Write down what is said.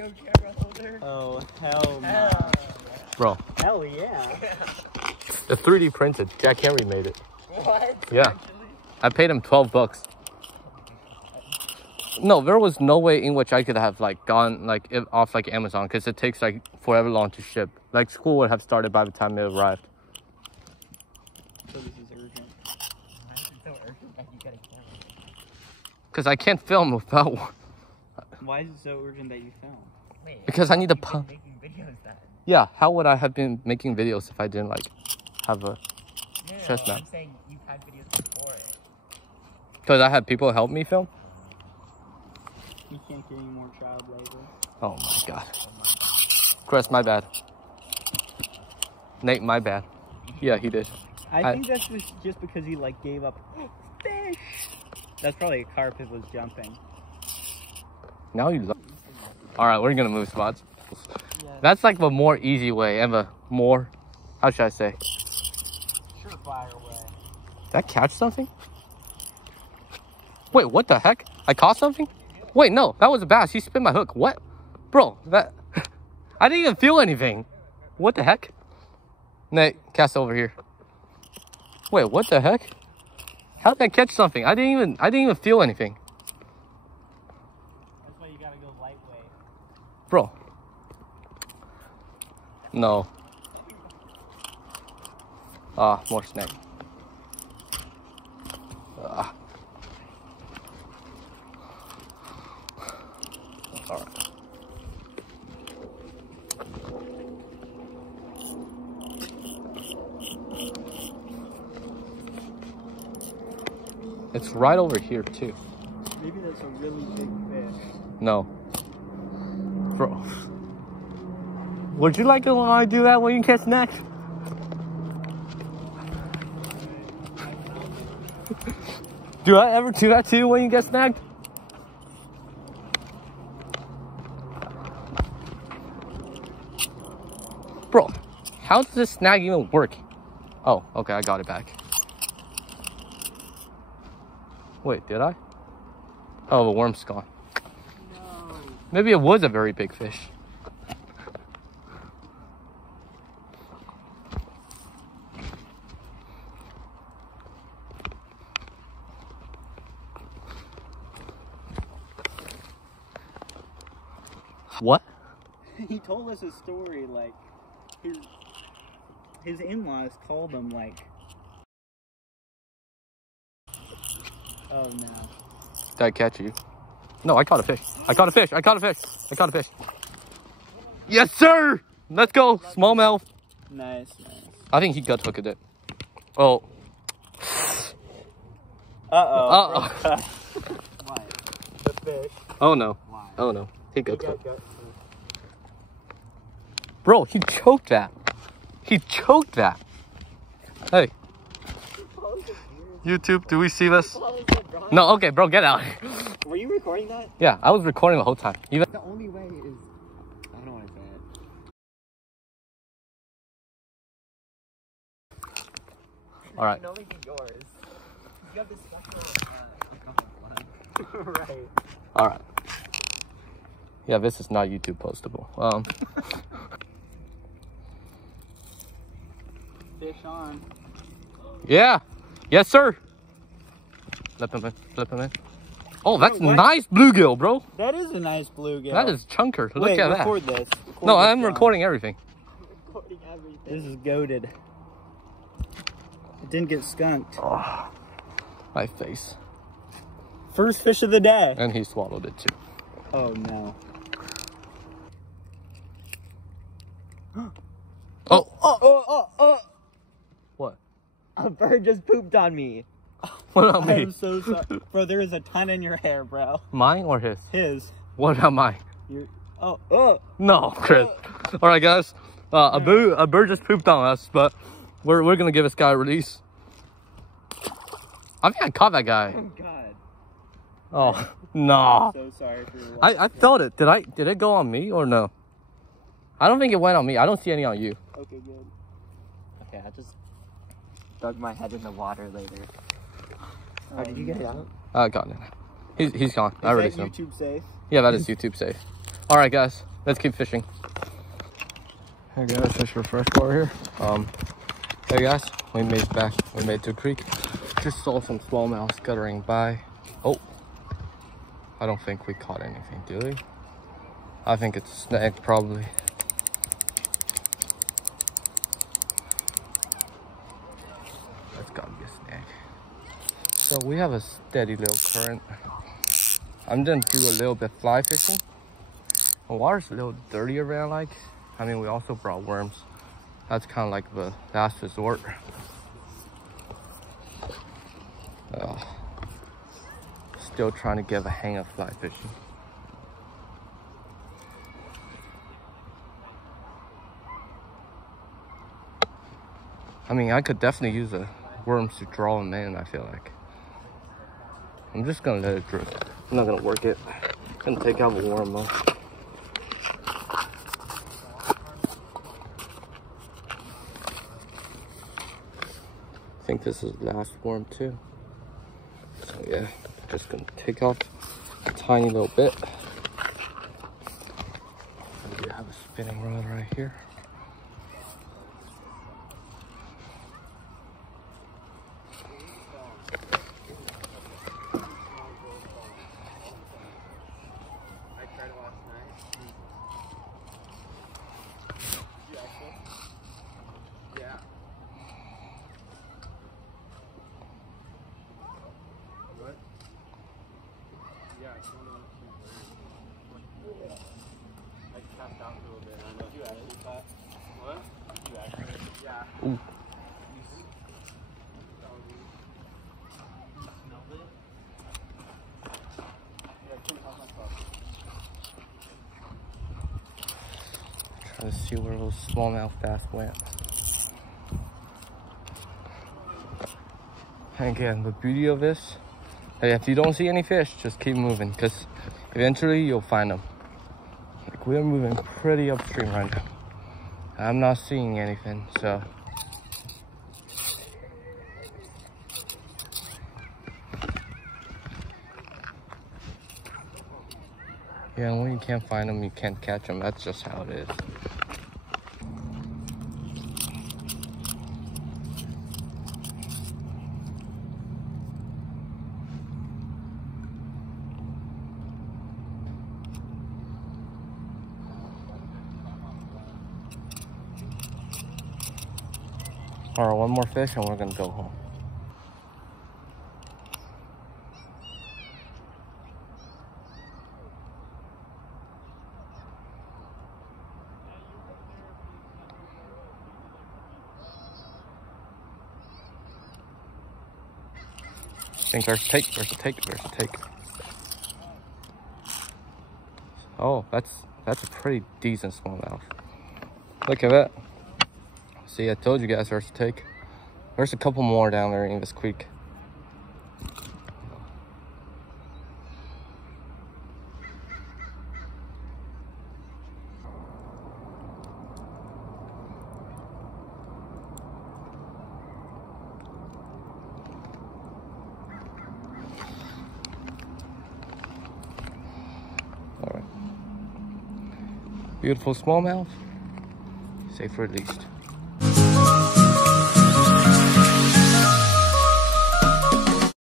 video camera holder? Oh, hell no. Bro. Hell yeah. It's 3D printed. Jack Henry made it. What? Yeah. Actually? I paid him $12. No, there was no way in which I could have like gone like off like Amazon because it takes like forever long to ship. Like school would have started by the time it arrived. So this is urgent. Why is it so urgent that you get a camera? Because I can't film without one. Why is it so urgent that you film? Wait, Because I need to you've been making videos then. Yeah, how would I have been making videos if I didn't like have a chest No, mount? I'm saying you've had videos before it. Because I had people help me film? You can't get any more child labor. Oh my god. Chris, my bad. Nate, my bad. Yeah, he did. I think that's just because he like gave up fish. That's probably a carp that was jumping. Now you love. Alright, we're gonna move spots. Yeah. That's like the more easy way and the more, how should I say? Surefire way. Did I catch something? Wait, what the heck? I caught something? Wait, no, that was a bass. He spit my hook. What? Bro, that... I didn't even feel anything. What the heck? Nate, cast over here. Wait, what the heck? How did I catch something? I didn't even feel anything. That's why you gotta go lightweight. Bro. No. Ah, more snake. Ah. Alright. It's right over here too. Maybe that's a really big fish. No. Bro. Would you like to want to do that when you catch snacks? Do I ever do that too when you get snagged? Bro, how does this snag even work? Oh, okay, I got it back. Wait, did I? Oh, the worm's gone. No. Maybe it was a very big fish. What? He told us a story like his in-laws called him like, oh no. Did I catch you? No, I caught a fish. I caught a fish. I caught a fish. I caught a fish. Yes, sir. Let's go. Smallmouth. Nice, nice. I think he gut hooked it. Oh. Uh-oh. Uh-oh. What? The fish. Oh no. Why? Oh no. He gut He got hooked. gut. Bro, he choked that. He choked that. Hey. YouTube, do we see this? No, okay, bro, get out. Were you recording that? Yeah, I was recording the whole time. Even The only way is, I don't want to say it. all right. No making yours. You have this special Right. All right. Yeah, this is not YouTube postable. Fish on. Yeah. Yes, sir. Flip him in. Flip him in. Oh, that's What? nice bluegill, bro. That is a nice bluegill. That is chunker. Look Wait, at that. record this. Record No, this, I'm John. recording everything. recording everything. This is goated. It didn't get skunked. Oh, my face. First fish of the day. And he swallowed it too. Oh no. Oh. What? A bird just pooped on me. What about I me? am so sorry. Bro, there is a ton in your hair, bro. Mine or his? His. What about mine? Your. Oh. No, Chris. All right, guys. A bird just pooped on us, but we're gonna give this guy a release. I think I caught that guy. Oh God. Oh no. So sorry for your I felt it. Did it go on me or no? I don't think it went on me. I don't see any on you. Okay, good. Okay, I just dug my head in the water later. Oh, did you get it out? I got it. He's gone. I Is released that him. YouTube safe? Yeah, that is YouTube safe. All right, guys. Let's keep fishing. Hey guys, fish for freshwater here. Hey guys, we made it back. We made it to the creek. Just saw some smallmouth scuttering by. Oh, I don't think we caught anything, do we? I think it's a snag, probably. That's gotta be a snag. So we have a steady little current. I'm gonna do a little bit fly fishing. The water's a little dirty around, like. I mean, we also brought worms. That's kind of like the last resort. Still trying to get a hang of fly fishing. I mean, I could definitely use a worms to draw them in, I feel like. I'm just gonna let it drift. I'm not gonna work it. I'm gonna take out the worm though. I think this is the last worm too. So yeah, just gonna take off a tiny little bit. I do have a spinning rod right here. Ooh. Trying to see where those smallmouth bass went. And again, the beauty of this, hey, if you don't see any fish, just keep moving, because eventually you'll find them. Like, we're moving pretty upstream right now. I'm not seeing anything, so. Yeah, when you can't find them, you can't catch them. That's just how it is. All right, one more fish and we're gonna go home. I think there's a take, there's a take, there's a take. Oh, that's a pretty decent smallmouth. Look at that. See, I told you guys there's a take. There's a couple more down there in this creek. All right. Beautiful smallmouth. Safe released.